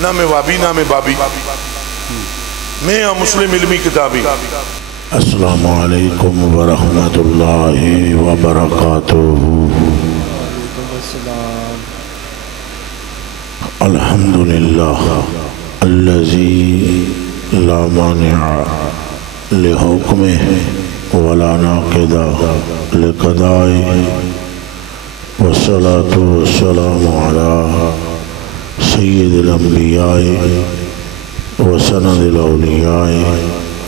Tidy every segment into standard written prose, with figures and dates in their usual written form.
نہ میں وابی نہ میں بابی، میں مسلم علمی کتابی۔ السلام علیکم ورحمۃ اللہ وبرکاتہ۔ الحمدللہ الذی لا مانع لحکمہ ولا ناقض لقضائہ، والصلاة والسلام علی سید الانبیاء وسند الاولیاء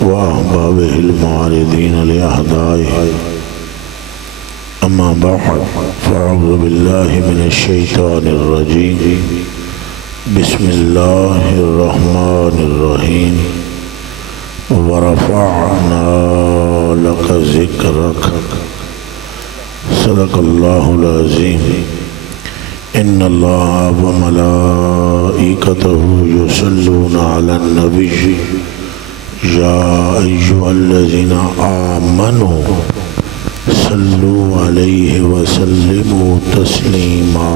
واحبابہ المعارضین لأحدائہ، اما بعد فاعوذ باللہ من الشیطان الرجیم، بسم اللہ الرحمن الرحیم، ورفعنا لک ذکرک، صدق اللہ العظیم۔ ان اللہ وملائکتہ یصلون علی النبی یا ایھا الذین آمنوا صلوا علیہ وسلموا تسلیما۔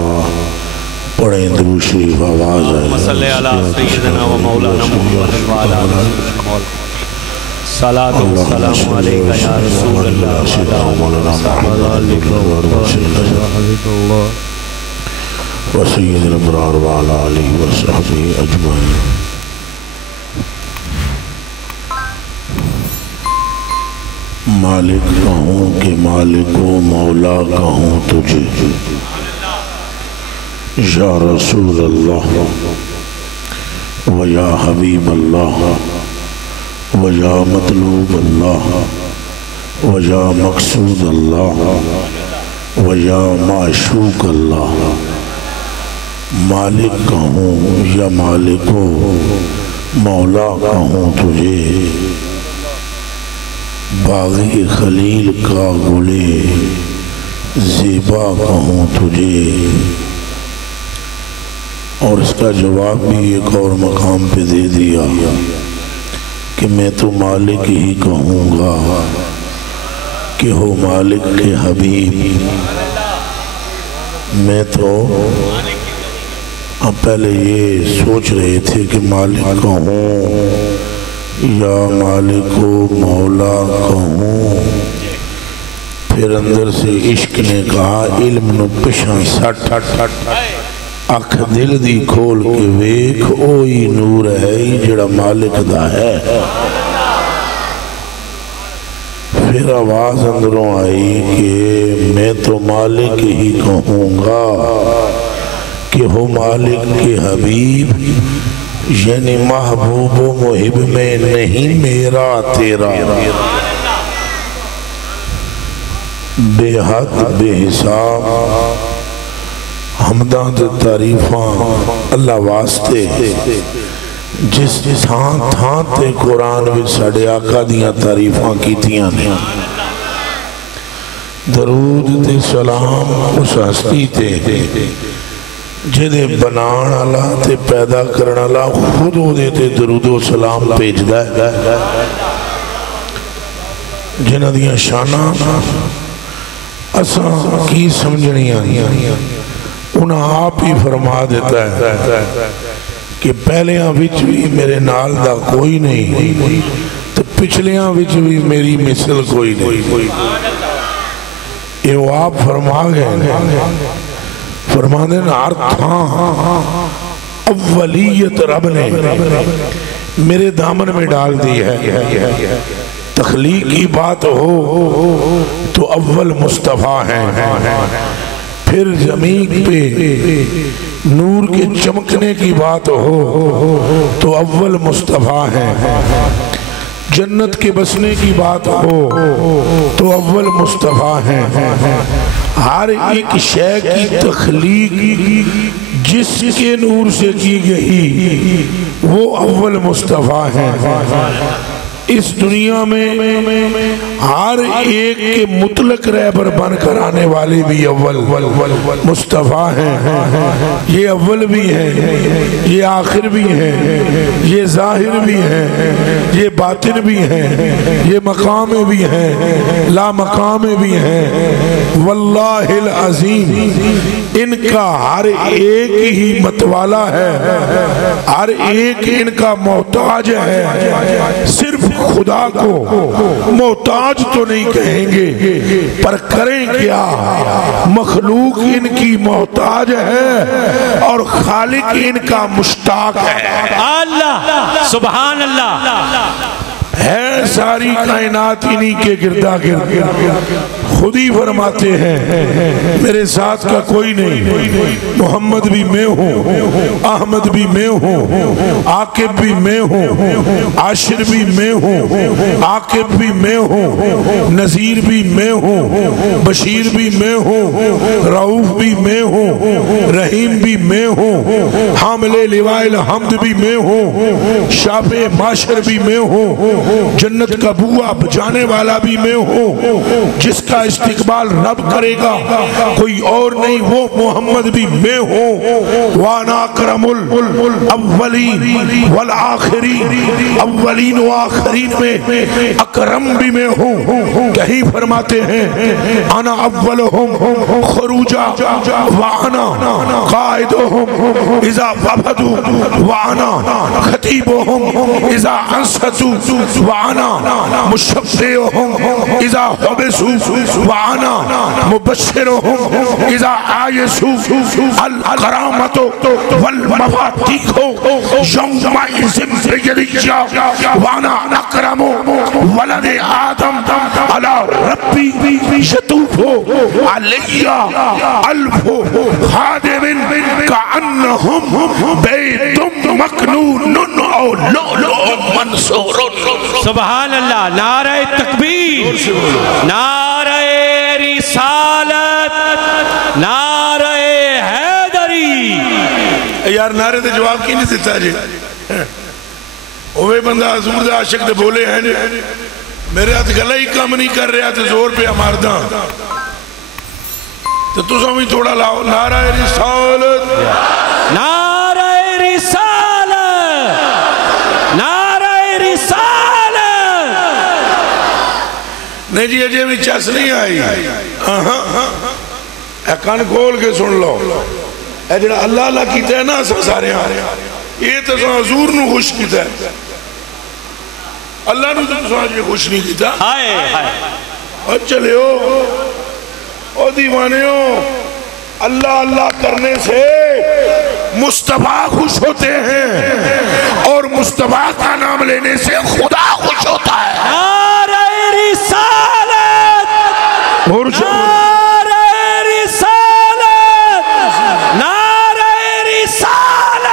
پڑھیں درود شریف آواز ہے۔ صلی علی سیدنا و مولانا محمد وعلی آلہ وصحبہ، صلاۃ و سلام علیکہ یا رسول اللہ و سید الابرار وعلی آلہ وصحبہ اجمعین۔ مالک کہوں کہ مالک و مولا کہوں تجھے، یا رسول اللہ و یا حبیب اللہ و یا مطلوب اللہ و یا مقصود اللہ و یا معشوق اللہ۔ مالک کہوں یا مالک و مولا کہوں تجھے، باغی خلیل کا گلے زیبا کہوں تجھے۔ اور اس کا جواب بھی ایک اور مقام پہ دے دیا کہ میں تو مالک ہی کہوں گا کہ ہو مالک کے حبیب۔ میں تو اب پہلے یہ سوچ رہے تھے کہ مالک کہوں یا مالک و مولا کہوں، پھر اندر سے عشق نے کہا علم نو پشاں سٹ، اکھ دل دی کھول کے ویکھ اوہی نور ہے جڑا مالک دا ہے۔ پھر آواز اندروں آئی کہ میں تو مالک ہی کہوں گا کہ ہو مالک کے حبیب، یعنی محبوب و محب میں نہیں میرا تیرا، بے حد بے حساب حمداں تے تعریفاں اللہ واسطے جس تھان تھان تے قرآن وچ ساڈے آقا دیاں تعریفاں کیتیاں نے۔ درود تے سلام اس ہستی تے جدے بنان اللہ تے پیدا کرن اللہ خود ہو دے تے درود و سلام بھیجدا ہے، جنہ دیاں شاناں اساں کی سمجھنیاں انہاں آپ ہی فرما دیتا ہے کہ پہلیاں وچ بھی میرے نال دا کوئی نہیں تو پچھلیاں وچ بھی میری مثل کوئی نہیں۔ یہ وہ آپ فرما گئے، فرما دینا ہر تھاں اولیت رب نے میرے دامن میں ڈال دی ہے۔ تخلیق کی بات ہو تو اول مصطفیٰ ہیں، پھر زمین پہ نور کے چمکنے کی بات ہو تو اول مصطفیٰ ہیں، جنت کے بسنے کی بات ہو تو اول مصطفیٰ ہیں۔ ہر ایک شے کی تخلیق جس کے نور سے کی گئی وہ اول مصطفیٰ ہیں۔ اس دنیا میں ہر ایک کے مطلق رہبر بن کر آنے والے بھی اول مصطفیٰ ہیں۔ یہ اول بھی ہیں، یہ آخر بھی ہیں، یہ ظاہر بھی ہیں، یہ باطن بھی ہیں، یہ مقام بھی ہیں، لا مقام بھی ہیں۔ واللہ العظیم ان کا ہر ایک ہی متوالا ہے، ہر ایک ان کا محتاج ہے، صرف خدا کو محتاج تو نہیں کہیں گے، پر کریں کیا؟ مخلوق ان کی محتاج ہے اور خالق ان کا مشتاق ہے۔ اللہ سبحان اللہ ہے ساری کائنات انہی کے گردا گرد، خود ہی فرماتے ہیں میرے ساتھ کا کوئی نہیں، محمد بھی میں ہوں، احمد بھی میں ہوں، عاقب بھی میں ہوں، عاشر بھی میں ہوں، عاقب بھی میں ہوں، نذیر بھی میں ہوں، بشیر بھی میں ہوں، رؤوف بھی میں ہوں، رحیم بھی میں ہوں، حامل لواء الحمد بھی میں ہوں، شافع معاشر بھی میں ہوں، جنت کا بوا بجانے والا بھی میں ہوں، جس کا استقبال رب کرے گا کوئی اور نہیں، وہ محمد بھی میں ہوں، وانا اکرم الاولین والآخرین، اولین و آخرین میں اکرم بھی میں ہوں۔ کہیں فرماتے ہیں انا اولہم خروجا وانا قائدہم اذا وفدوا وانا خطیبہم اذا انصتوا وانا مشفعهم اذا حبسوا وانا مبشرهم اذا آیسوا، الکرامت والمفاتیح یومئذ بیدی وانا اکرم ولد آدم علی ربی یطوف علی الف خادم کأنہم بیت مکنون او لؤلؤ منثور۔ سبحان اللہ، نعرہ تکبیر، نعرہ رسالت، نعرہ حیدری۔ یار نعرے دے جواب کی نہیں دیتا جی، اوے بندہ حضور دے عاشق دے بولے ہیں جی، میرے ہاتھ گلہ ہی کام نہیں کر رہے ہاتھ زور پہ ہمارداں تو تُسا بھی تھوڑا لاؤ، نعرہ رسالت، نعرہ رسالت، نعرہ رسالت۔ نہیں جی اجے بھی چس نہیں آئی، اے کان کھول کے سن لو، اے جڑا اللہ اللہ کیتا ہے نا سارے یہ تو حضور نو خوش کیتا ہے، اللہ نو تو آج یہ خوش نہیں کیتا۔ اور چلے ہو او دیوانے ہو، اللہ اللہ کرنے سے مصطفیٰ خوش ہوتے ہیں اور مصطفیٰ کا نام لینے سے خدا خوش ہوتا ہے۔ نعرہ رسالت، نعرہ رسالت، نعرہ رسالت۔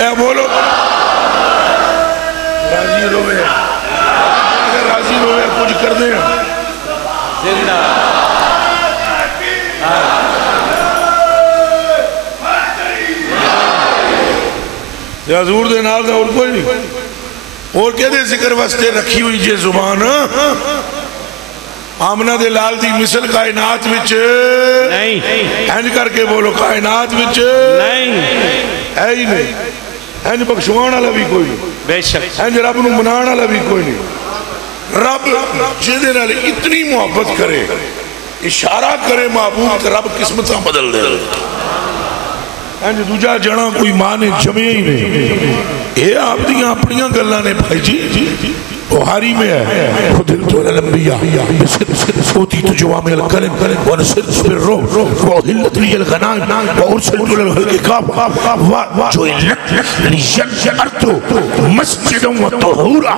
اے بولو راضی روے، اگر راضی روے کچھ کر دیں زندہ حضور دے نال دا اور کوئی نہیں، اور کہہ دے ذکر واسطے رکھی ہوئی جے زبان آمنہ دے لال دی مثل کائنات وچ نہیں، ہنج کر کے بولو کائنات وچ نہیں، ہے ہی نہیں، ہنج بخشوان والا بھی کوئی نہیں، بے شک ہنج رب نو منان والا بھی کوئی نہیں۔ رب جیدے نال اتنی محبت کرے، اشارہ کرے محبوب تو رب قسمتاں بدل دے، ہنج دوجا جڑا کوئی ماں نے جمعے ہی نہیں۔ یہ آپ دیاں اپنیاں گلہ نے بھائی جی بہاری میں ہے، خدلت والانبیاء اوتیت جوامع الکلم ونصرت بالروح وأحلت لی الغنائم وأرسلت للخلق کافة وجعلت لی الأرض مسجدا وطہورا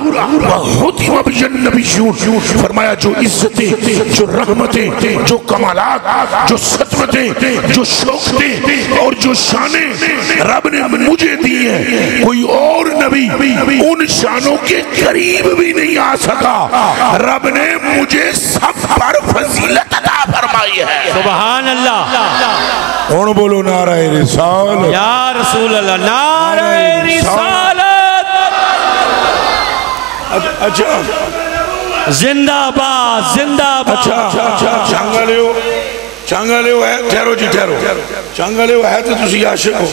وختم بی النبیون۔ فرمایا جو عزتیں، جو رحمتیں، جو کمالات، جو سطوتیں، جو شوقتیں اور جو شانیں رب نے مجھے دی ہیں، کوئی اور نبی ان شانوں کے قریب بھی نہیں آ سکا، رب نے مجھے سب پر فضیلت عطا فرمائی ہے۔ سبحان اللہ، کون بولو نعرہ رسالت، یا رسول اللہ، نعرہ رسالت۔ اچھا زندہ باد، زندہ باد۔ اچھا چانگا لے ہو ہے، ٹھہرو جی ٹھہرو، چانگا لے ہو ہے تو تسی عاشق ہو،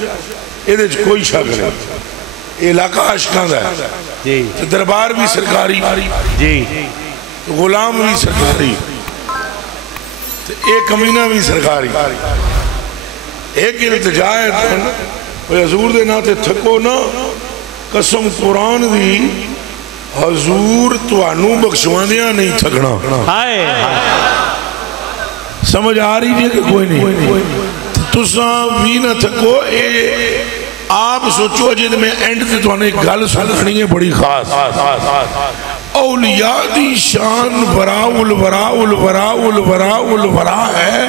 یہ دے کوئی شک نہیں، یہ علاقہ عاشقان ہے جی، دربار بھی سرکاری جی، غلام بھی سرکاری، ایک کمینہ بھی سرکاری، ایک التجا ہے حضور دے ناتے تھکو نا قسم قرآن دی حضور توانو بخشواندیاں نہیں تھکنا سمجھ آ رہی ہے کہ کوئی نہیں تساں بھی نہ تھکو آپ سوچو جد میں اینڈ تے تو ایک گل سننی ہے بڑی خاص اولیاء دی شان وراء الوراء الوراء الوراء الوراء ہے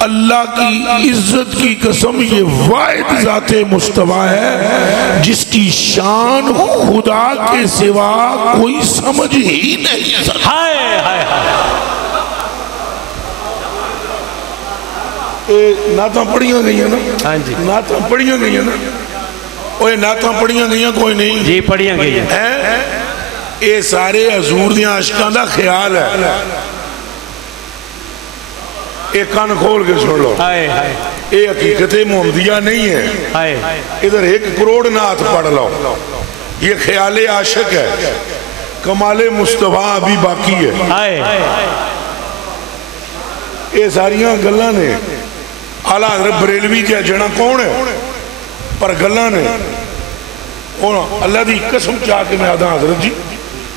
اللہ کی عزت کی قسم یہ واحد ذات مستوی ہے جس کی شان خدا کے سوا کوئی سمجھ ہی نہیں سکتا نعتاں پڑھیاں گئی ہیں نا نعتاں پڑھیاں گئی ہیں نا اوہ نعتاں پڑھیاں گئی ہیں کوئی نہیں جی پڑھیاں گئی ہیں اے سارے حضور دیاں عاشقاں دا خیال ہے ایک کان کھول کے سن لو اے حقیقت محمدیہ نہیں ہے ادھر 1 کروڑ نعت پڑھ لو یہ خیال عاشق ہے کمال مصطفیٰ ابھی باقی ہے یہ ساریاں گلاں نے اعلیٰ حضرت بریلوی کیا جنا کون ہے پر گلاں نے اللہ دی قسم چاہ کے میں آدھا حضرت جی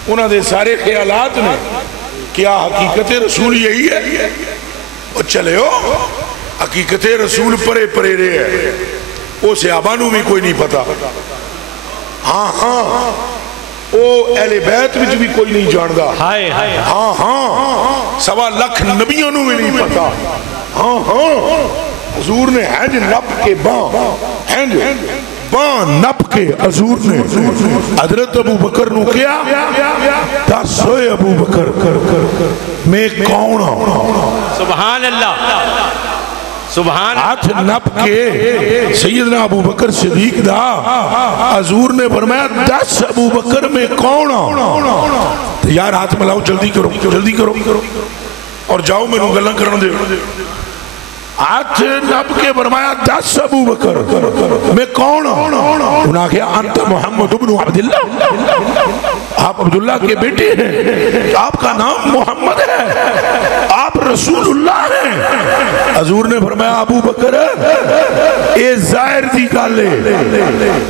انہاں دے سارے خیالات نے کیا حقیقت رسول یہی ہے اور چلے ہو حقیقت رسول پرے پرے رہے ہے وہ صحابانوں میں کوئی نہیں پتا ہاں ہاں او اہل بیت میں بھی کوئی نہیں جاندہ ہاں ہاں 1.25 لاکھ نبیوں میں نہیں پتا ہاں ہاں حضور نے ہینج نپ کے ہینج نپ کے حضور نے حضرت ابو بکر نو کیا دس ہوئے ابو بکر میں کون ہوں سبحان اللہ سبحان ہاتھ نپ کے سیدنا ابو بکر صدیق دا حضور نے فرمایا 10 ابو بکر میں کون ہوں یار ہاتھ ملاؤ جلدی کرو اور جاؤ میں نو گلن کرنے دے ہاتھ نپ کے فرمایا 10 ابو بکر میں کون ہوں انہاں کہا انت محمد ابن عبداللہ آپ عبداللہ کے بیٹے ہیں آپ کا نام محمد ہے آپ رسول اللہ ہیں حضور نے فرمایا ابو بکر اے ظاہر دی گالے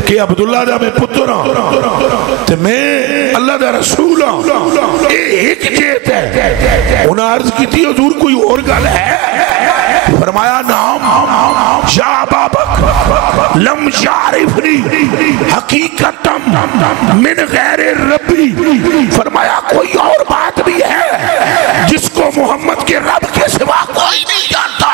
کہ عبداللہ دا میں پتر ہوں تو میں اللہ دا رسول ہوں اے ایک جیت ہے انہاں عرض کی تھی حضور کوئی اور گال ہے فرمایا نام یا ابا بکر لم یعرفنی حقیقتا من غیر ربی فرمایا کوئی اور بات بھی ہے جس کو محمد کے رب کے سوا کوئی نہیں جانتا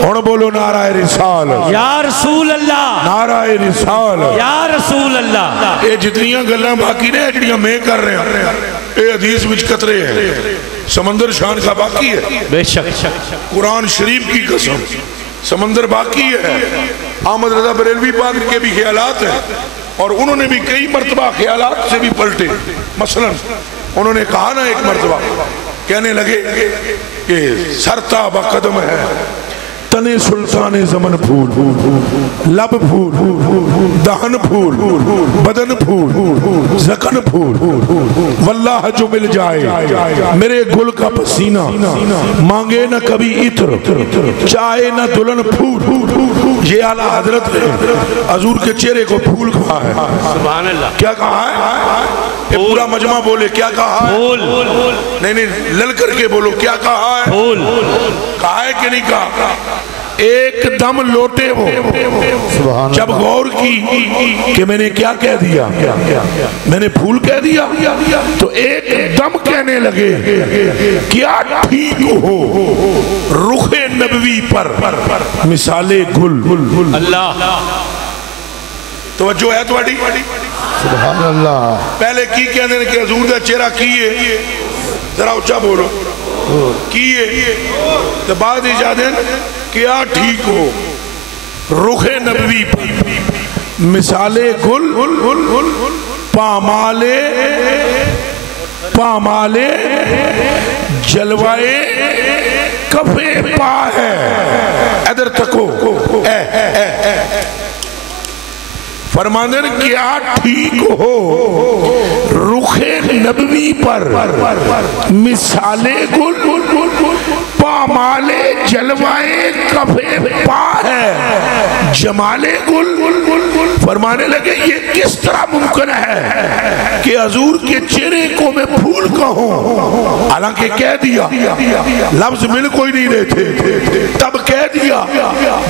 اور بولو نعرہ رسال یا رسول اللہ نعرہ رسال یا رسول اللہ یہ جتنیاں گلاں باقی نے جڑیاں میں کر رہے ہیں یہ حدیث وچ قطرے ہیں سمندر شان کا باقی ہے بے شک قرآن شریف کی قسم سمندر باقی ہے احمد رضا بریلوی پاک کے بھی خیالات ہیں اور انہوں نے بھی کئی مرتبہ خیالات سے بھی پلٹے مثلا انہوں نے کہا نا ایک مرتبہ کہنے لگے کہ سرتا بقدم ہے تنے سلطان زمن پھول لب پھول دہن پھول بدن پھول زکن پھول واللہ جو مل جائے میرے گل کا پسینہ مانگے نہ کبھی عطر چاہے نہ دلن پھول یہ اعلیٰ حضرت نے حضور کے چہرے کو پھول کہا ہے سبحان اللہ کیا کہا ہے یہ پورا مجمع بولے کیا کہا ہے نہیں لل کر کے بولو کیا کہا ہے کہا ہے کہ نہیں کہا ایک دم لوٹے وہ جب غور کی کہ میں نے کیا کہہ دیا میں نے پھول کہہ دیا تو ایک دم کہنے لگے کیا ٹھیک ہو رخ نبوی پر مثال گل اللہ توجہ ہے تواڈی سبحان اللہ پہلے کی کہنے نے کہ حضور دا چہرہ کیے ذرا اچھا بولو کیے تو بعد اجازت کیا ٹھیک ہو رخ نبوی پر مثال گل پامالے جلوائے کفے پا ہے ادھر تکو فرماندے کیا ٹھیک ہو رخ نبوی پر مثال گل پامال جلوائے کفے پا ہے جمال گل فرمانے لگے یہ کس طرح ممکن ہے کہ حضور کے چہرے کو میں پھول کہوں حالانکہ کہہ دیا لفظ مل کوئی نہیں رہے تھے تب کہہ دیا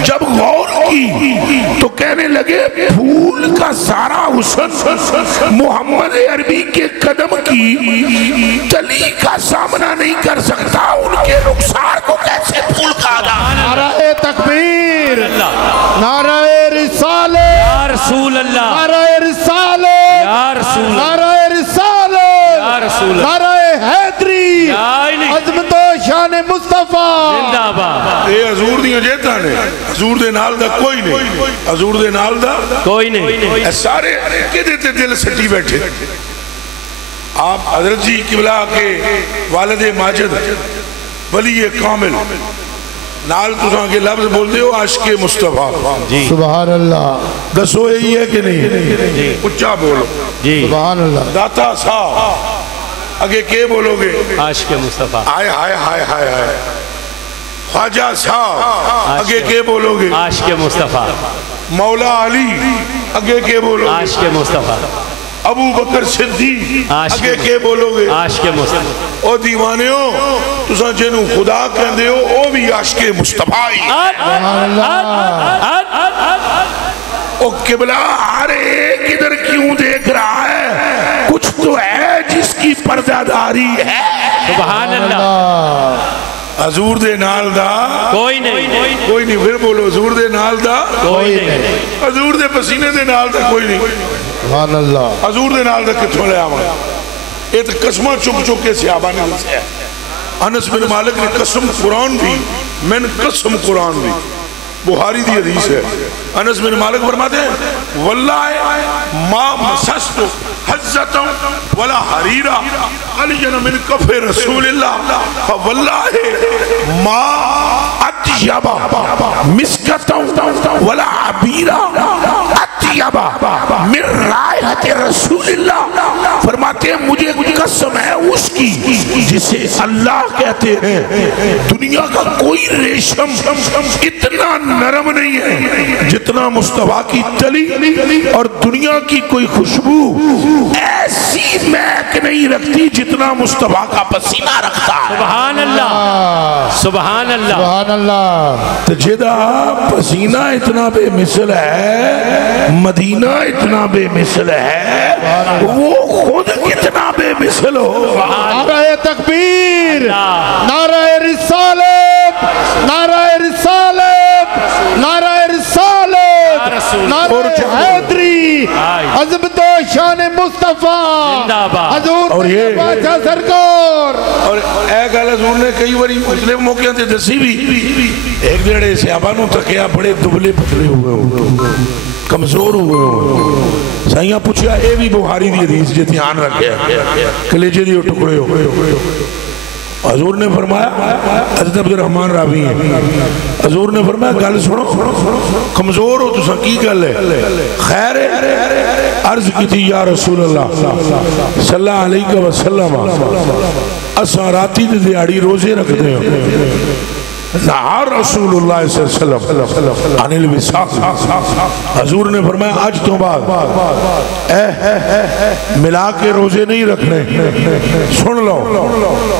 جب غور کی تو کہنے لگے پھول کا سارا حسن محمد عربی کے قدم کی تلی کا سامنا نہیں کر سکتا ان کے رخسار کو کیسے پھول کہا گا نعرہ تکبیر نعرہ رسالہ یا رسول اللہ نعرہ رسالہ یا رسول اللہ نعرہ رسالہ یا رسول اللہ نعرہ حیدری یا علی عظمت و شان مصطفیٰ زندہ باد اے حضور دیاں جیتا نے حضور دے نال دا کوئی نہیں حضور دے نال دا کوئی نہیں اے سارے کہ دیتے دل سٹی بیٹھے آپ حضرت جی قبلہ کے والد ماجد ولی کامل نال تساں کے لفظ بول دے ہو عاشق مصطفیٰ سبحان اللہ دسو یہی ہے کہ نہیں اچھا بولو سبحان اللہ داتا صاحب اگے کے بولو گے عاشق مصطفیٰ آئے ہائے ہائے ہائے ہائے خواجہ صاحب اگے کے بولو گے عاشق مصطفیٰ مولا علی اگے کے بولو گے عاشق مصطفیٰ ابو بکر صدیق اگے کے بولو گے عاشق مصطفیٰ او دیوانے ہو تساں جنوں خدا کہندے ہو او بھی عاشق مصطفیٰ او قبلہ ہر ایک ادھر کیوں دیکھ رہا ہے کچھ تو ہے جس کی پردہ داری ہے سبحان اللہ حضور دے نال دا کوئی نہیں کوئی نہیں پھر بولو حضور دے نال دا کوئی نہیں حضور دے پسینے دے نال دا کوئی نہیں سبحان اللہ حضور دے نال دا کتھوں لے آواں یہ تو قسمہ چک چک کے صحابہ نے دسیا انس بن مالک نے قسم قرآن بھی من قسم قرآن بھی بخاری دی حدیث ہے انس بن مالک فرماتے ہیں واللہ ما مسست حزتا ولا حریرا علینا من کف رسول اللہ فواللہ ما اتیبا مسکتا ولا عبیرا اتیبا من رائحت رسول اللہ فرماتے ہیں مجھے قسم ہے اس کی جسے اللہ کہتے ہیں دنیا کا کوئی ریشم اتنا نرم نہیں ہے جتنا مصطفیٰ کی تلی اور دنیا کی کوئی خوشبو ایسی مہک نہیں رکھتی جتنا مصطفیٰ کا پسینہ رکھتا ہے سبحان اللہ سبحان اللہ سبحان اللہ تو جدا پسینہ اتنا بے مثل ہے مدینہ اتنا بے مثل ہے وہ خود کتنا بے مثل ہو نعرہ تکبیر نعرہ رسالت نعرہ رسالت نعرہ رسالت نعرہ حیدری عظمت و شان مصطفیٰ حضور اور یہ بادشاہ سرکار اور اے گل حضور نے کئی باری مسلم موقعوں تے دسی بھی ایک جڑے صحابہ نو تکیا بڑے دبلے پتلے ہوئے کمزور ہوئے سائیاں پوچھیا اے بھی بخاری دی حدیث جے دھیان رکھے کلیجے دی ٹکڑے ہوئے حضور نے فرمایا حضرت عبد الرحمن راوی ہیں حضور نے فرمایا گل سنو کمزور ہو تو سا کی گل ہے خیر عرض کی تھی یا رسول اللہ صلی اللہ علیہ وسلم اساں راتی دی دیاڑی روزے رکھتے ہیں نہار رسول اللہ صلی اللہ علیہ وسلم عن الوساق حضور نے فرمایا آج تو بعد ملا کے روزے نہیں رکھنے سن لو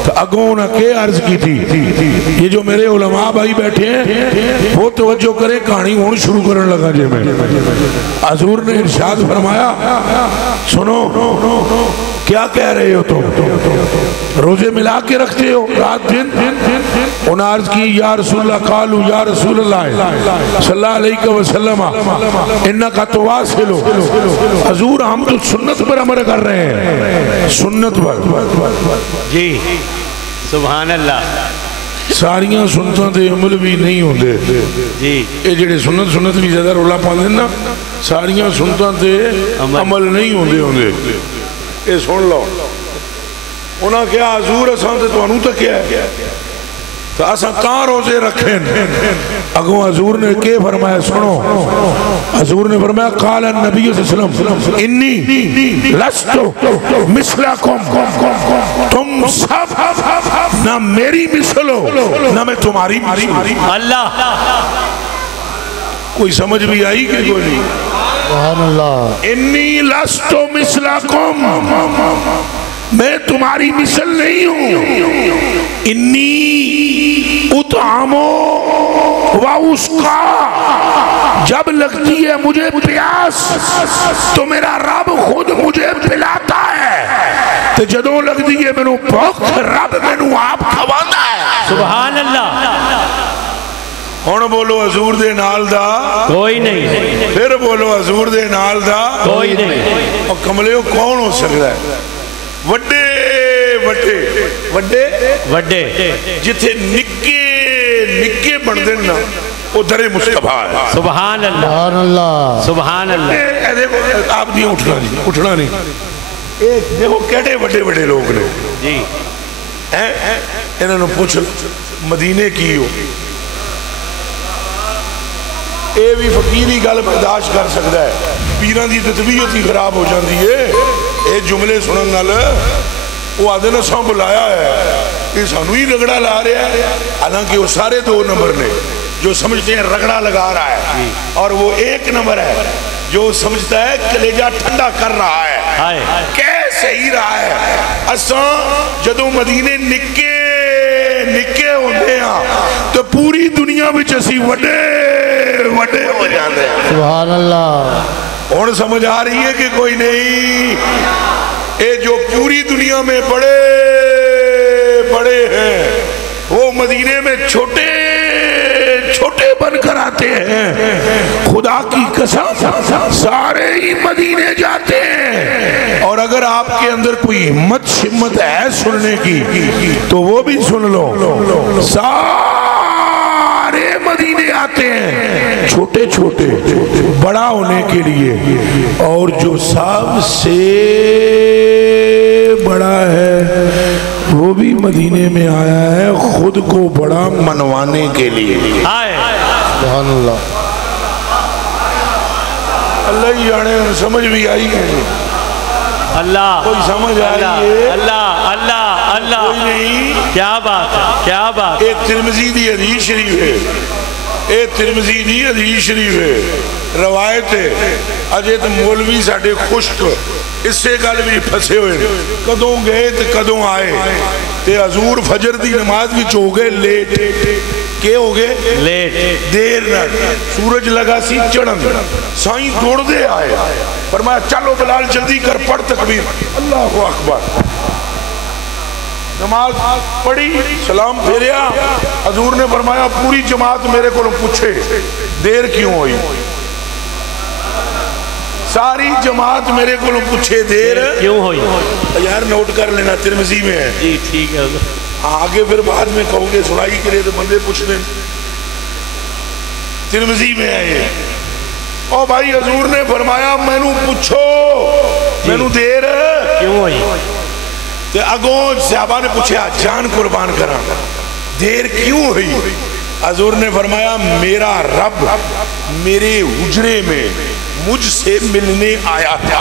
تو اگوں نے کہ عرض کی تھی یہ جو میرے علماء بھائی بیٹھے ہیں وہ توجہ کریں کہانی ہون شروع کرنے لگا جے میں حضور نے ارشاد فرمایا سنو کیا کہہ رہے ہو تم روزے ملا کے رکھتے ہو رات دن انہوں عرض کی یا رسول اللہ قالو یا رسول اللہ صلی اللہ علیہ وسلم انکا تواصلو حضور ہم تو سنت پر عمل کر رہے ہیں سنت پر جی سبحان اللہ ساریاں سنتاں دے عمل بھی نہیں ہوندے جی اے جڑے سنت بھی زیادہ رولا پاندے نا ساریاں سنتاں دے عمل نہیں ہوندے اے سن لو انہاں کیا حضور اساں تے تانوں تکیا ہے تو اساں کہاں روزے رکھیں؟ اگوں حضور نے کیا فرمایا سنو، حضور نے فرمایا قال النبی صلی اللہ علیہ وسلم انی لستو مثلکم، تم سب نہ میری مثل ہو نہ میں تمہاری مثل۔ اللہ کوئی سمجھ بھی آئی کہ کوئی نہیں؟ سبحان اللہ۔ انی لستو مثلکم، میں تمہاری مثل نہیں ہوں۔ انی اطعمو و اسقا، جب لگتی ہے مجھے پیاس تو میرا رب خود مجھے پلاتا ہے، تو جدوں لگتی ہے میں بھوک رب میں آپ کھوانا ہے۔ سبحان اللہ۔ ہن بولو حضور دے نال دا کوئی نہیں، پھر بولو حضور دے نال دا کوئی نہیں۔ اور کملیو کون ہو سکتا ہے؟ وڈے وڈے وڈے وڈے جتھے نکے نکے بن دینا وہ در مصطفیٰ ہے۔ سبحان اللہ سبحان اللہ۔ سبحان اللہ۔ اے دیکھو آپ نہیں اٹھنا نہیں، ایک دیکھو کیڑے وڈے وڈے لوگ نے جی، انہوں نے پوچھ مدینے کی ہو، اے بھی فقیری گل برداشت کر سکتا ہے، پیران دی تطبیعت ہی خراب ہو جاندی ہے۔ اے جملے سنن نال وہ آدھے نے ساں بلایا ہے، یہ سانو ہی رگڑا لا رہا ہے، حالانکہ وہ سارے دو نمبر نے، جو سمجھتے ہیں رگڑا لگا رہا ہے، اور وہ ایک نمبر ہے جو سمجھتا ہے کلیجہ ٹھنڈا کر رہا ہے، کیسے ہی رہا ہے۔ اساں جدوں مدینے نکے نکے ہوندے ہیں تو پوری دنیا میں اسی وڈے وڈے ہو جاندے ہیں۔ سبحان اللہ۔ اور سمجھ آ رہی ہے کہ کوئی نہیں؟ اے جو پوری دنیا میں بڑے بڑے ہیں وہ مدینے میں چھوٹے چھوٹے بن کر آتے ہیں۔ خدا کی قسم سارے ہی مدینے جاتے ہیں، اور اگر آپ کے اندر کوئی ہمت شمت ہے سننے کی تو وہ بھی سن لو، سارے مدینے آتے ہیں چھوٹے چھوٹے بڑا ہونے کے لیے، اور جو سب سے بڑا ہے وہ بھی مدینے میں آیا ہے خود کو بڑا منوانے کے لیے۔ سبحان اللہ۔ اللہ ہی جانے سمجھ بھی آئی ہے؟ اللہ کوئی سمجھ آئی ہے؟ اللہ اللہ اللہ، کوئی نہیں؟ کیا بات ہے، کیا بات۔ ایک ترمذی دی حدیث شریف ہے، ایک ترمذی دی حدیث شریف ہے، روایت ہے، اجے تو مولوی ساڑھے خشک اس سے گل بھی پھسے ہوئے، کدوں گئے تو کدوں آئے، تے حضور فجر دی نماز بھی ہو گئے لیٹ، کیا ہو گئے لیٹ، دیر نہ، سورج لگا سی چڑھن، سائیں دوڑ دے آئے، فرمایا چلو بلال جلدی کر پڑھ تکبیر، اللہ اکبر، نماز پڑھی، سلام پھیریا، حضور نے فرمایا پوری جماعت میرے کو پوچھے دیر کیوں ہوئی، ساری جماعت میرے کو پوچھے دیر کیوں ہوئی؟ یار نوٹ کر لینا، ترمذی میں ہے جی ٹھیک ہے، آگے پھر بعد میں کہوں گے سنائی کرے تو بندے پوچھ لیں، ترمذی میں ہے یہ۔ او بھائی حضور نے فرمایا مینوں پوچھو مینوں دیر کیوں ہوئی؟ تو اگوں صحابہ نے پوچھا جان قربان کرا دیر کیوں ہوئی؟ حضور نے فرمایا میرا رب میرے حجرے میں مجھ سے ملنے آیا تھا۔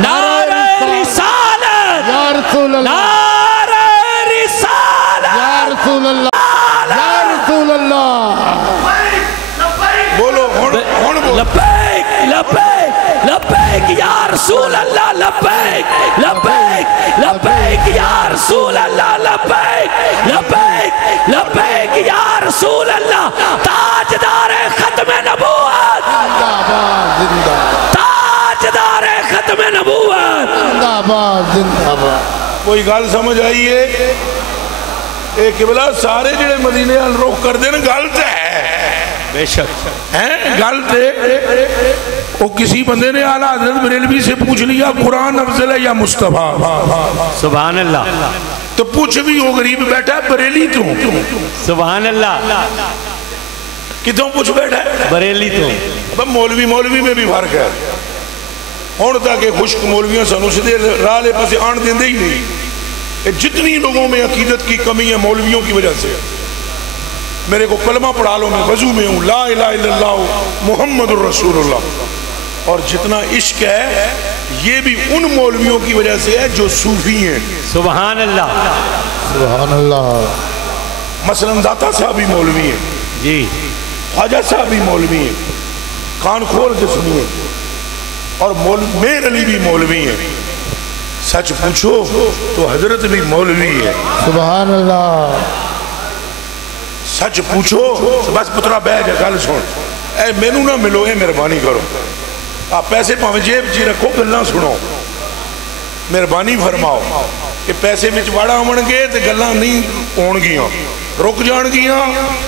نعرہ رسالت یا رسول اللہ، نعرہ رسالت یا رسول اللہ، یا رسول اللہ۔ بولو ہون بولو، لبیک لبیک لبیک یا رسول اللہ، لبیک لبیک لبیک یا رسول اللہ، لبیک لبیک لبیک یا رسول اللہ، تاجدار ختم نبوت، زندہ باد زندہ باد، تاجدار ختم نبوت، زندہ باد زندہ باد۔ کوئی گل سمجھ آئی ہے؟ اے قبلہ سارے جڑے مدینے ال رخ کر دیں غلط ہے، بے شک غلط ہے۔ وہ کسی بندے نے اعلیٰ حضرت بریلوی سے پوچھ لیا قرآن افضل ہے یا مصطفیٰ، سبحان اللہ، تو پوچھ بھی وہ غریب بیٹھا ہے بریلی تو، سبحان اللہ، کتوں پوچھ بیٹھا ہے بریلی تو، اب مولوی میں بھی فرق ہے، ہون تاکہ خشک مولویاں سانو سدھے راہ لے پاسے آن دیندے ہی نہیں، جتنی لوگوں میں عقیدت کی کمی ہے مولویوں کی وجہ سے. میرے کو کلمہ پڑھا لو میں وضو میں ہوں لا الہ الا اللہ محمد الرسول اللہ. اور جتنا عشق ہے یہ بھی ان مولویوں کی وجہ سے ہے جو صوفی ہیں. سبحان اللہ سبحان اللہ. مثلا داتا صاحب بھی مولوی ہیں جی, خواجہ صاحب بھی مولوی ہیں, کان کھول کے سنیے. اور میر علی بھی مولوی ہیں. سچ پوچھو تو حضرت بھی مولوی ہے. سبحان اللہ. سچ پوچھو بس پترا بہ جا گل سن اے مینوں نہ ملو اے مہربانی کرو آپ پیسے پاویں جیب چ رکھو گلاں سنو مہربانی فرماؤ کہ پیسے وچ وڑ آون گے تے گلاں نہیں ہون گیاں رک جان گیاں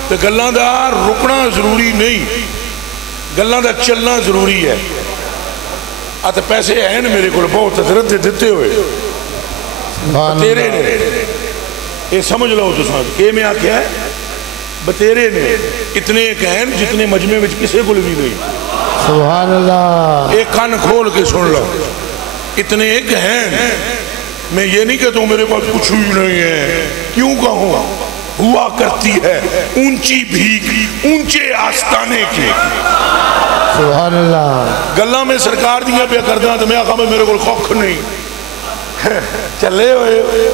تے گلاں دا رکنا ضروری نہیں گلاں دا چلنا ضروری ہے. تے پیسے ہیں میرے کول بہت حضرت دے دتے ہوئے تیرے نے یہ سمجھ لو تساں کہ میں آکھیا ہے بتیرے نے اتنے کہن جتنے مجمع وچ کسے کول بھی نہیں. سبحان اللہ. ایک کان کھول کے سن لو اتنے کہن میں یہ نہیں کہتا ہوں میرے پاس کچھ بھی نہیں ہے کیوں کہوں ہوا کرتی ہے اونچی بھیک اونچے آستانے کی. سبحان اللہ. گلاں میں سرکار دیاں پہ کرداں تو میں آخا میں میرے کو خوک نہیں چلے ہوئے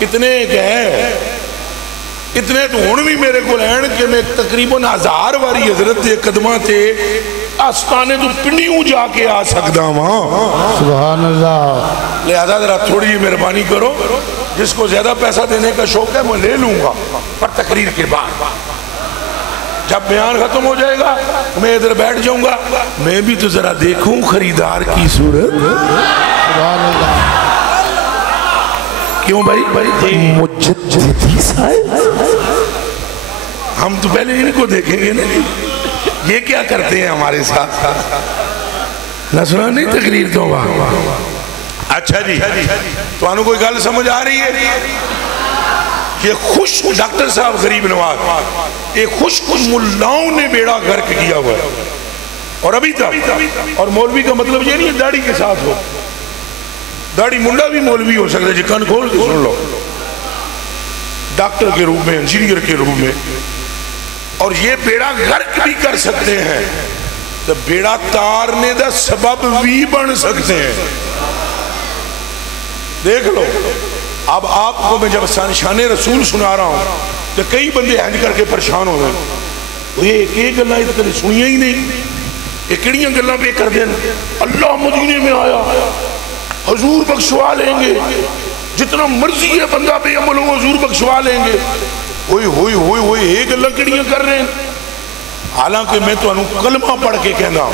اتنے کہیں اتنے تو ہون بھی میرے کو لین کہ میں تقریباً 1000 واری حضرت دے قدمہ تے آستانے تو پنڈیوں جا کے آ سکتا ہوں. سبحان اللہ. لہذا ذرا تھوڑی مہربانی کرو جس کو زیادہ پیسہ دینے کا شوق ہے میں لے لوں گا پر تقریر کے بعد جب بیان ختم ہو جائے گا میں ادھر بیٹھ جاؤں گا میں بھی تو ذرا دیکھوں خریدار کی صورت. سبحان اللہ. کیوں بھائی مجددی صاحب ہم تو پہلے ان کو دیکھیں گے نا یہ کیا کرتے ہیں ہمارے ساتھ نہ سنا نہیں تقریر تو وہاں. اچھا جی تو انہوں کوئی گل سمجھ آ رہی ہے کہ خوش ڈاکٹر صاحب غریب نواز یہ خوش ملاؤں نے بیڑا گرک کیا ہوا ہے اور ابھی تک. اور مولوی کا مطلب یہ نہیں ہے داڑھی کے ساتھ ہو داڑھی منڈا بھی مولوی ہو سکتا ہے جی کان کھول کے سن لو ڈاکٹر کے روپ میں انجینئر کے روپ میں اور یہ بیڑا غرق بھی کر سکتے ہیں تو بیڑا تارنے دا سبب بھی بن سکتے ہیں. دیکھ لو اب آپ کو میں جب شان رسول سنا رہا ہوں تو کئی بندے ہینج کر کے پریشان ہو گئے یہ ایک گلہ اس طرح سنیا ہی نہیں یہ کڑیاں گلہ پہ کر دیں اللہ مدینے میں آیا حضور بخشوا لیں گے جتنا مرضی ہے بندہ بے عمل ہو حضور بخشوا لیں گے ہوئی ہوئی ہوئی ہوئی ایک اللہ کڑیاں کر رہے ہیں. حالانکہ میں تو انہوں کلمہ پڑھ کے کہنا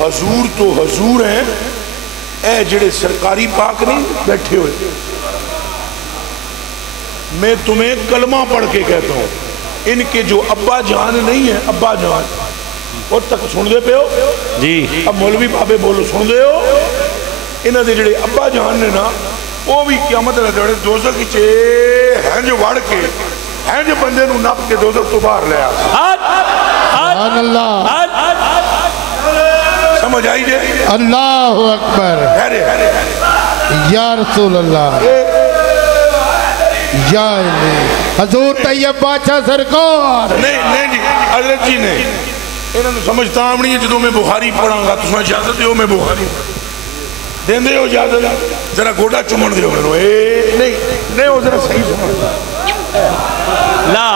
حضور تو حضور ہیں اے جڑے سرکاری پاک نہیں بیٹھے ہوئے میں تمہیں کلمہ پڑھ کے کہتا ہوں ان کے جو ابا جان نہیں ہے ابا جان اور تک سن دے پہ ہو جی اب مولوی بابے بولو سن دے ہو انہاں دے جڑے ابا جان نے نا وہ بھی قیامت ہے جڑے دوزخ کی چے ہیں جو وڑ کے ہیں جو بندے نو نپ کے دوزخ تو باہر لے سبحان اللہ. سمجھ آئی جائے اللہ اکبر. یا رسول اللہ یا حضور طیب بادشاہ سرکار. نہیں جی حضرت جی نے انہوں نے سمجھتا ہم نہیں ہے جدو میں بخاری پڑھاں گا تو سمجھ اجازت دیو میں بخاری دین دے ہو اجازت ذرا گوڑا چمن دے ہو نہیں ہو ذرا صحیح سمجھ لا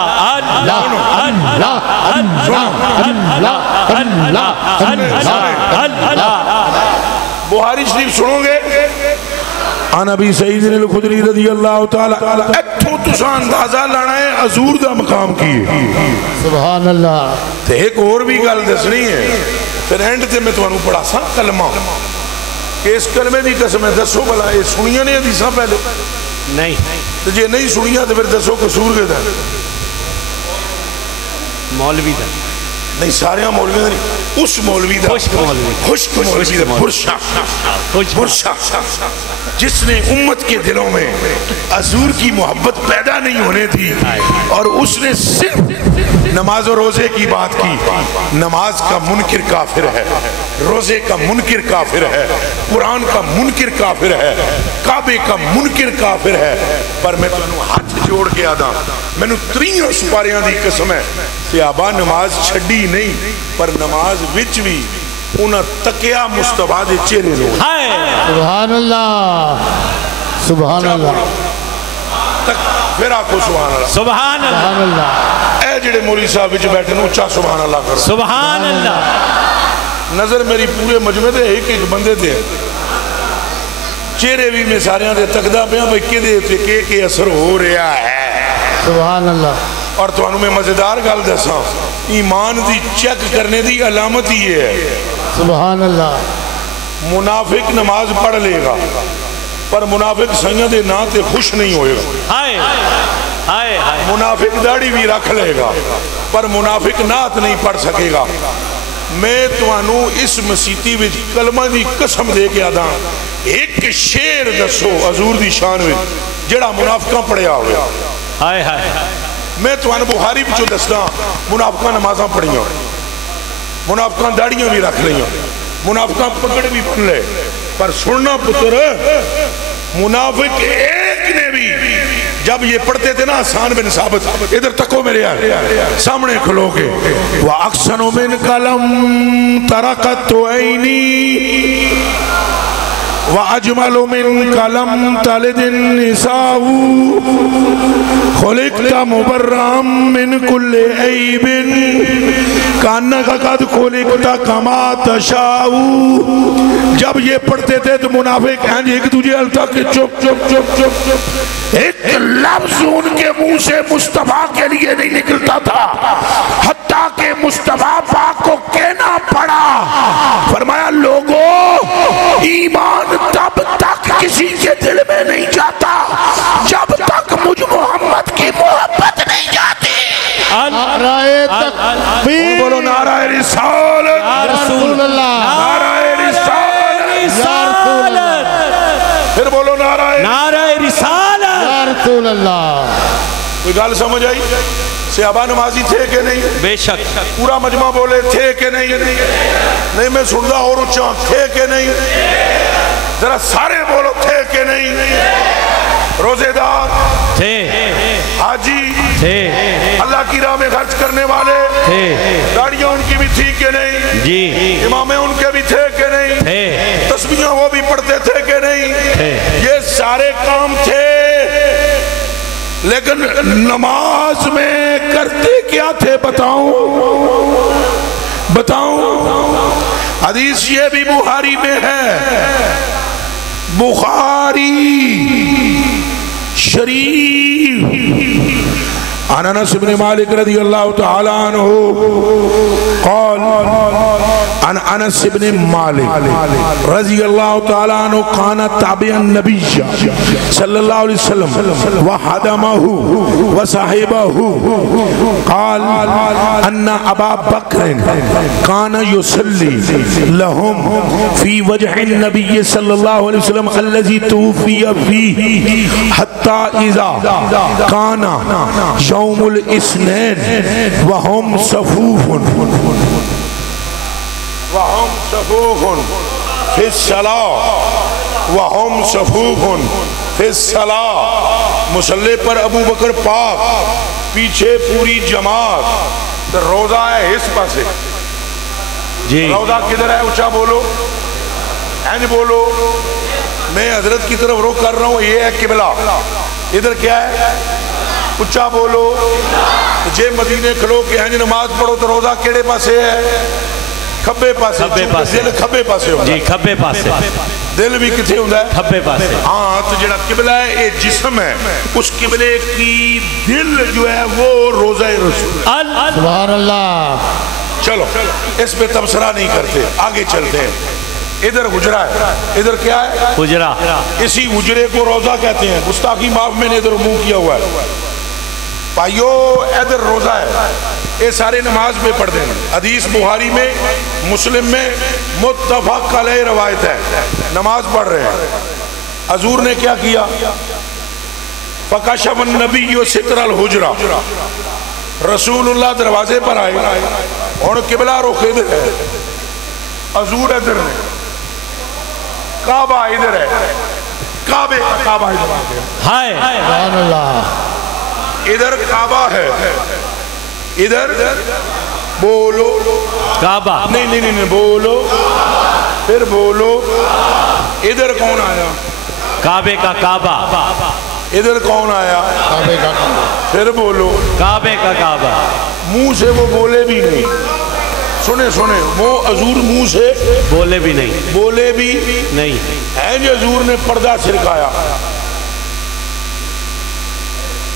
بخاری شریف سنو گے عن ابی سعید الخدری رضی اللہ تعالی اتھو تساں اندازہ لانا ہے حضور دا مقام کیے. سبحان اللہ. تو ایک اور بھی گل دسنی ہے پھر اینڈ تے میں تمہیں پڑھا سا کلمہ کہ اس کلمے دی قسم ہے دسو بلا یہ سنیا نہیں حدیثاں پہلے نہیں تو جی نہیں سنیا تو پھر دسو قصور کے دا مولوی دا نہیں سارے مولوی نہیں، اس مولوی دا خشک مولوی دا برشا جس نے امت کے دلوں میں حضور کی محبت پیدا نہیں ہونے تھی، اور اس نے صرف نماز و روزے کی بات کی۔ نماز کا منکر کافر ہے، روزے کا منکر کافر ہے، قرآن کا منکر کافر ہے، کعبے کا منکر کافر ہے۔ پر میں تمہیں ہاتھ جوڑ کے آدھا، میں نے 3 سپاریاں دی قسم ہے کہ آبا نماز چھڑی نہیں، پر نماز وچ بھی انہاں تکیا مصطفیٰ دے چہرے لو۔ سبحان اللہ، سبحان اللہ، پھر آکو سبحان اللہ، سبحان اللہ۔ اے جڑے مولی صاحب وچ بیٹھے نو اچھا سبحان اللہ کرو۔ سبحان اللہ۔ نظر میری پورے مجمع دے ایک بندے دے، چہرے بھی میں سارے دے تکدا پیا بھئی کدے کہ اثر ہو رہا ہے۔ سبحان اللہ۔ اور تو انہوں میں مزیدار گل دساں، ایمان دی چیک کرنے دی علامت ہی ہے۔ سبحان اللہ۔ منافق نماز پڑھ لے گا، پر منافق سنگا دے نا تے خوش نہیں ہوئے گا۔ منافق داڑھی بھی رکھ لے گا، پر منافق نعت نہیں پڑھ سکے گا۔ میں توانو اس مسیتی وچ کلمہ دی قسم دے کے آدھا، ایک شیر دسو حضور دی شان وچ جڑا منافقاں پڑھیا ہوئے۔ میں توانو بخاری بچو دسنا، منافقاں نمازاں پڑھیاں، منافقاں داڑیاں بھی رکھ لیاں، منافقاں پکڑ بھی بن لے، پر سننا پتر، منافق ایک نے بھی جب یہ پڑھتے تھے نا حسان بن ثابت، ادھر تکو میرے یار سامنے کھلو کے، وَأَقْسَنُ مِنْ قَلَمْ تَرَقَتْ عَيْنِي وَأَجْمَلُ مِنْ قَلَمْ تَلِدِ النِّسَاءُ خُلِقْتَ مُبَرًّا مِنْ كُلِّ عَيْبٍ كَأَنَّكَ قَدْ خُلِقْتَ كَمَا تَشَاءُ۔ جب یہ پڑھتے تھے تو منافق ہیں ایک دوجہ التا کہ چپ چپ چپ چپ چپ، ایک لفظ ان کے منہ سے مصطفیٰ کے لیے نہیں نکلتا تھا، حتیٰ کہ مصطفیٰ پاک کو کہنا پڑا، فرمایا لوگوں ایمان تب تک کسی کے دل میں نہیں جاتا جب تک مجھ محمد کی محبت نہیں جاتی۔ نعرہ تکبیر، بولو نعرہ رسالت، رسول اللہ، نعرہ رسالت، پھر بولو نعرہ رسالت، یا رسول اللہ۔ کوئی گال سمجھ آئی؟ صحابہ نمازی تھے کہ نہیں؟ بے شک۔ پورا مجمع بولے تھے کہ نہیں؟ نہیں میں سندا اور اچھا تھے کہ نہیں؟ ذرا سارے بولو تھے کہ نہیں؟ روزے دار تھے، حاجی تھے، اللہ کی راہ میں خرچ کرنے والے تھے، داڑیاں ان کی بھی تھی کہ نہیں؟ جی، امامیں ان کے بھی تھے کہ نہیں؟ تھے، تسبیحاں وہ بھی پڑھتے تھے کہ نہیں؟ تھے۔ یہ سارے کام تھے، لیکن نماز میں کرتے کیا تھے بتاؤں؟ حدیث یہ بھی بخاری میں ہے، بخاری شریف، عن انس بن مالک رضی اللہ تعالی عنہ قال، عن انس بن مالک رضی اللہ تعالی عنہ کان تابع النبی صلی اللہ علیہ وسلم وحدمہ وصاحبہ، قال ان ابا بکر کان یصلی لهم فی وجہ النبی صلی اللہ علیہ وسلم الذی توفی فیہ حتی اذا کان یوم الاثنین وهم صفوف فی الصلاۃ وهم صفوف فی الصلاۃ، مصلی پر ابو بکر پاک، پیچھے پوری جماعت، تو روزہ ہے اس پاسے، جی روزہ کدھر ہے؟ اچھا بولو، اینج بولو، میں حضرت کی طرف رخ کر رہا ہوں، یہ ہے قبلہ، ادھر کیا ہے؟ اچھا بولو، جے مدینے کھلو کہ ہنج نماز پڑھو تو روزہ کیڑے پاسے ہے؟ کھبے پاسے، دل کھبے پاسے ہوتا ہے، جی کھبے پاسے، دل بھی کتھے ہوتا ہے؟ کھبے پاسے۔ ہاں تو جڑا قبلہ ہے یہ جسم ہے، اس قبلے کی دل جو ہے وہ روزہ رسول ہے۔ سبحان اللہ۔ چلو اس پہ تبصرہ نہیں کرتے، آگے چلتے ہیں۔ ادھر حجرہ ہے، ادھر کیا ہے؟ حجرہ۔ اسی حجرے کو روزہ کہتے ہیں، گستاخی معاف میں نے ادھر منہ کیا ہوا ہے۔ بھائیو ادھر روزہ ہے، یہ سارے نماز پہ پڑھ دیں. حدیث بخاری میں مسلم میں متفق علیہ روایت ہے. نماز پڑھ رہے ہیں, حضور نے کیا کیا؟ فکشف النبی ستر الحجرہ, رسول اللہ دروازے پر آئے اور قبلہ رخ ادھر ہے, حضور ادھر ہے, کعبہ ادھر ہے, کعبہ ادھر ہے, سبحان اللہ, ادھر کعبہ ہے, ادھر بولو کعبہ, نہیں بولو, پھر بولو. ادھر کون آیا؟ کعبے کا کعبہ. ادھر کون آیا؟ کعبے کا, پھر بولو. کعبے کا کعبہ. منہ سے وہ بولے بھی نہیں, سنیں وہ حضور منہ سے بولے بھی نہیں, بولے بھی نہیں ہے. جو حضور نے پردہ سرکایا.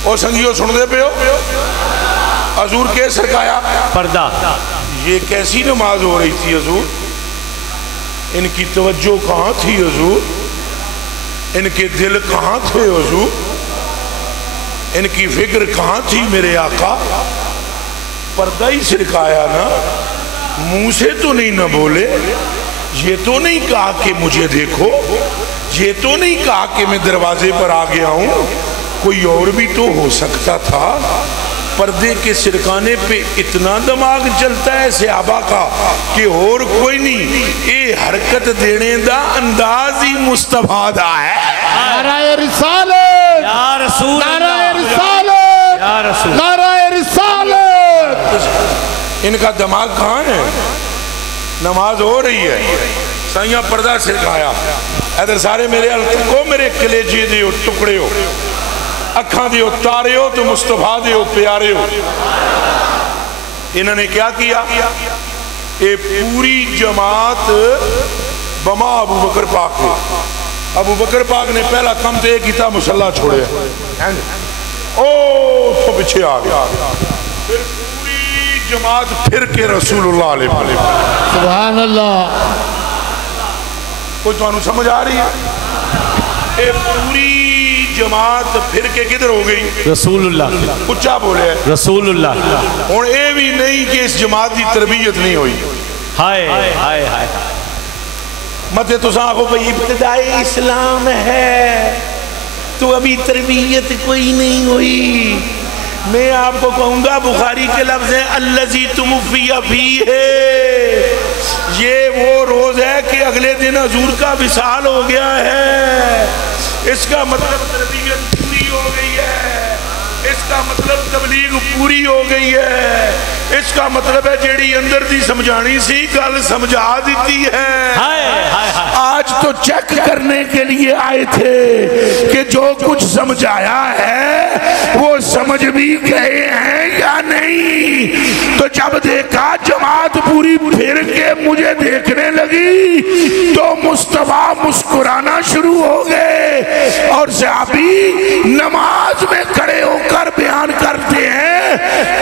اور سنگیوں سن دے پہ ہو, حضور کے سرکایا پردہ. یہ کیسی نماز ہو رہی تھی حضور؟ ان کی توجہ کہاں تھی حضور؟ ان کے دل کہاں تھے حضور؟ ان کی فکر کہاں تھی میرے آقا؟ پردہ ہی سرکایا نا, منہ سے تو نہیں نہ بولے. یہ تو نہیں کہا کہ مجھے دیکھو, یہ تو نہیں کہا کہ میں دروازے پر آ گیا ہوں. کوئی اور بھی تو ہو سکتا تھا. پردے کے سرکانے پہ اتنا دماغ چلتا ہے صحابہ کا کہ اور کوئی نہیں. اے حرکت دینے دا انداز ہی مصطفیٰ دا ہے. نعرہ رسالت, یا رسول نعرہ اللہ, رسالت, یا رسول. نعرہ رسالت. ان کا دماغ کہاں ہے؟ نماز ہو رہی ہے, سائیاں پردہ سرکایا. ادھر سارے میرے کو میرے کلیجے دیو ٹکڑے ہو, اکھاں دیو تارے ہو, تو مصطفیٰ دیو پیارے ہو. انہوں نے کیا کیا؟ اے پوری جماعت بما ابو بکر پاک کو. ابو بکر پاک نے پہلا کم تے کیتا, مسلح چھوڑے, او تو پیچھے آ گیا. پھر پوری جماعت پھر کے رسول اللہ علیہ وسلم. سبحان اللہ. کوئی تو انہوں سمجھ آ رہی ہے؟ اے پوری جماعت پھر کے کدھر ہو گئی؟ رسول اللہ. اچھا بولے رسول اللہ. اور اے بھی نہیں کہ اس جماعت کی تربیت نہیں ہوئی. ہائے ہائے ہائے. متے تو ساکھو بھئی ابتدائی اسلام ہے تو ابھی تربیت کوئی نہیں ہوئی. میں آپ کو کہوں گا بخاری کے لفظ ہیں الذی توفی فیہ, یہ وہ روز ہے کہ اگلے دن حضور کا وصال ہو گیا ہے. اس کا مطلب تربیت پوری ہو گئی ہے, اس کا مطلب تبلیغ پوری ہو گئی ہے, اس کا مطلب ہے جیڑی اندر دی سمجھانی سی گل سمجھا دیتی ہے. آج تو چیک کرنے کے لیے آئے تھے کہ جو کچھ سمجھایا ہے وہ سمجھ بھی گئے ہیں یا نہیں. تو جب دیکھا جماعت پوری پھر کے مجھے دیکھنے لگی تو مصطفیٰ مسکرانا شروع ہو گئے. اور صحابی نماز میں کھڑے ہو کر بیان کرتے ہیں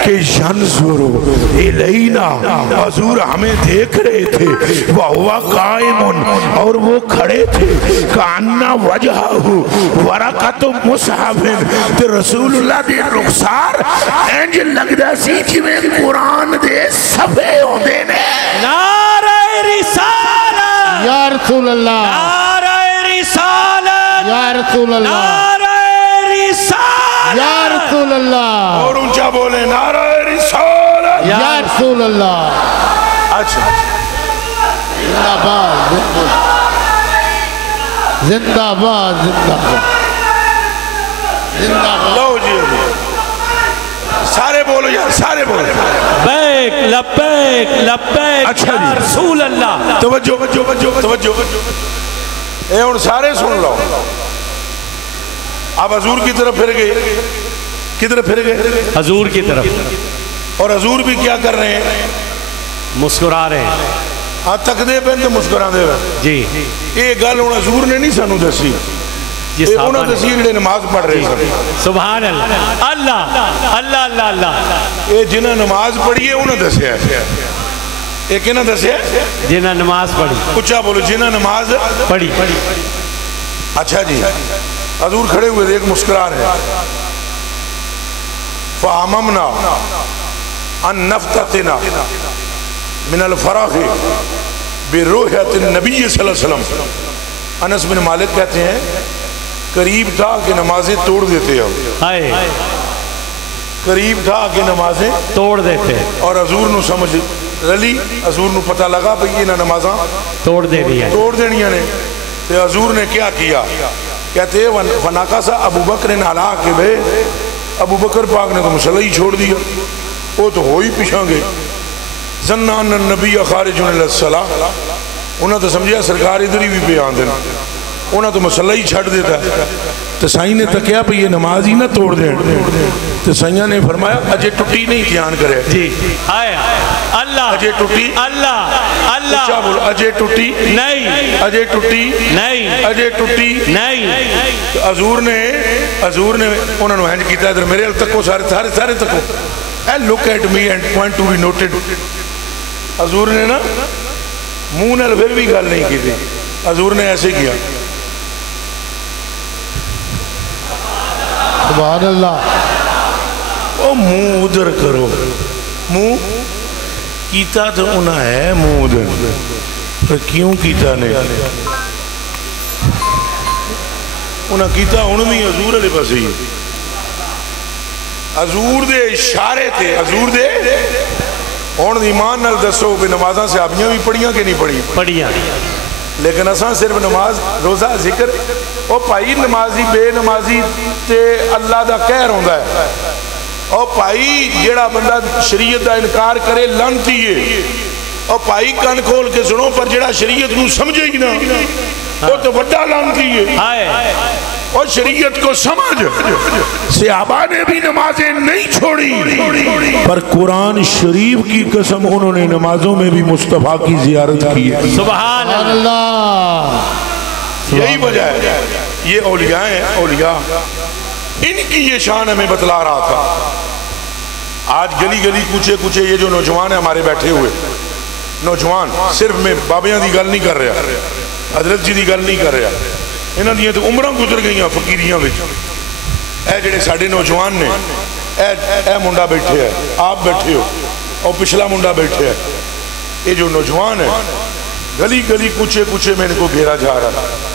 کہ ینظروا الینا, حضور ہمیں دیکھ رہے تھے, وَهُوَ قَائِمٌ, اور وہ کھڑے تھے, کَأَنَّ وَجْهَهُ وَرَقَةُ مُصْحَفٍ, تو رسول اللہ دے رخسار انج لگدا سی جویں قرآن دے صفحے ہوندے نے. نعرہ رسالت, یا رسول اللہ, نعرہ رسالت, یا رسول اللہ, نعرہ رسالت, یا رسول اللہ, اور اونچا بولے نعرہ رسالت, یا رسول اللہ. اچھا زندہ باد, زندہ باد, زندہ باد, زندہ باد. لو جی سارے بولو یار, سارے بولو. لبیک لبیک لبیک, اچھا یا جی. رسول اللہ. توجہ, اے ان سارے سن لو. آپ حضور کی طرف پھر گئے, کدھر پھر گئے؟ حضور کی طرف. اور حضور بھی کیا کر رہے ہیں؟ مسکرا رہے ہیں. ہاں تک دے پہن تو مسکرا دے پہن. جی یہ گل ہوں حضور نے نہیں سانو دسی, یہ انہوں نے دسی جڑے نماز پڑھ رہے ہیں. سبحان اللہ, اللہ اللہ اللہ اللہ. یہ جنہیں نماز پڑھی ہے انہوں نے دسیا ہے. یہ کہنا دسیا ہے؟ جنہیں نماز پڑھی. اچھا بولو, جنہیں نماز پڑھی. اچھا جی. حضور کھڑے ہوئے ایک مسکرا رہے. فَعَمَمْنَا, ان نفتتنا من الفراغ بروحت النبی صلی اللہ علیہ وسلم۔ انس بن مالک کہتے ہیں قریب تھا کہ نمازیں توڑ دیتے ہیں، قریب تھا کہ نمازیں توڑ دیتے اور حضور نو سمجھ رلی، حضور نو پتہ لگا بھئی یہ نمازاں توڑ دے بھی ہے، توڑ دینیاں نے۔ تو حضور نے کیا کیا؟ کہتے ہیں فناقص ابو بکر علیٰ کہ بھئی ابو بکر پاک نے تو مسئلہ ہی چھوڑ دیا، وہ تو ہو ہی پیچھاں گے۔ زنان النبی خارج علیہ السلام، انہوں تو سمجھا سرکار ادھر ہی بھی پہ آن دینا، انہوں تو مسئلہ ہی چھڑ دیتا ہے۔ تو سائیں نے تکیا پہ یہ نماز ہی نہ توڑ دیں، تو سائیں نے فرمایا اجے ٹوٹی نہیں دھیان کرے جی ہائے اللہ اجے ٹوٹی اللہ اللہ کیا بول اجے ٹوٹی نہیں اجے ٹوٹی نہیں اجے ٹوٹی نہیں۔ حضور نے انہوں نے ہینج کیتا ادھر میرے تکو سارے تکو look at me and point to be noted۔ حضور نے نا منہ نال پھر بھی گل نہیں کی تھی، حضور نے ایسے کیا سبحان اللہ۔ او منہ ادھر کرو، منہ کیتا تو انہا ہے منہ ادھر، پر کیوں کیتا نہیں؟ انہا کیتا انہوں بھی حضور علیہ پاس ہی، حضور دے اشارے تھے، حضور دے ہون ایمان نال دسو بھی نمازاں سے آبیاں بھی پڑھیاں کہ نہیں پڑھی؟ پڑھیاں، لیکن اساں صرف نماز روزہ ذکر او بھائی نمازی بے نمازی تے اللہ دا قہر ہوندا ہے۔ او بھائی جیڑا بندہ شریعت دا انکار کرے لعنتی ہے، او بھائی کان کھول کے سنو پر جیڑا شریعت کو سمجھے ہی نہ وہ تو بڑا لعنتی ہے۔ اور شریعت کو سمجھ صحابہ نے بھی نمازیں نہیں چھوڑی، پر قرآن شریف کی قسم انہوں نے نمازوں میں بھی مصطفیٰ کی زیارت کی ہے۔ سبحان اللہ۔ یہی وجہ ہے یہ اولیاء ہیں، اولیاء ان کی یہ شان ہمیں بتلا رہا تھا۔ آج گلی گلی کوچے کوچے یہ جو نوجوان ہیں ہمارے بیٹھے ہوئے نوجوان، صرف میں بابیاں دی گل نہیں کر رہا، حضرت جی دی گل نہیں کر رہا، انہاں دیاں تو عمرہ گزر گئیاں فقیریاں وچ۔ اے جڑے ساڈے نوجوان نے، اے منڈا بیٹھے ہے، آپ بیٹھے ہو اور پچھلا منڈا بیٹھے ہے، یہ جو نوجوان ہیں گلی گلی کوچے کوچے میں ان کو گھیرا جا رہا ہے۔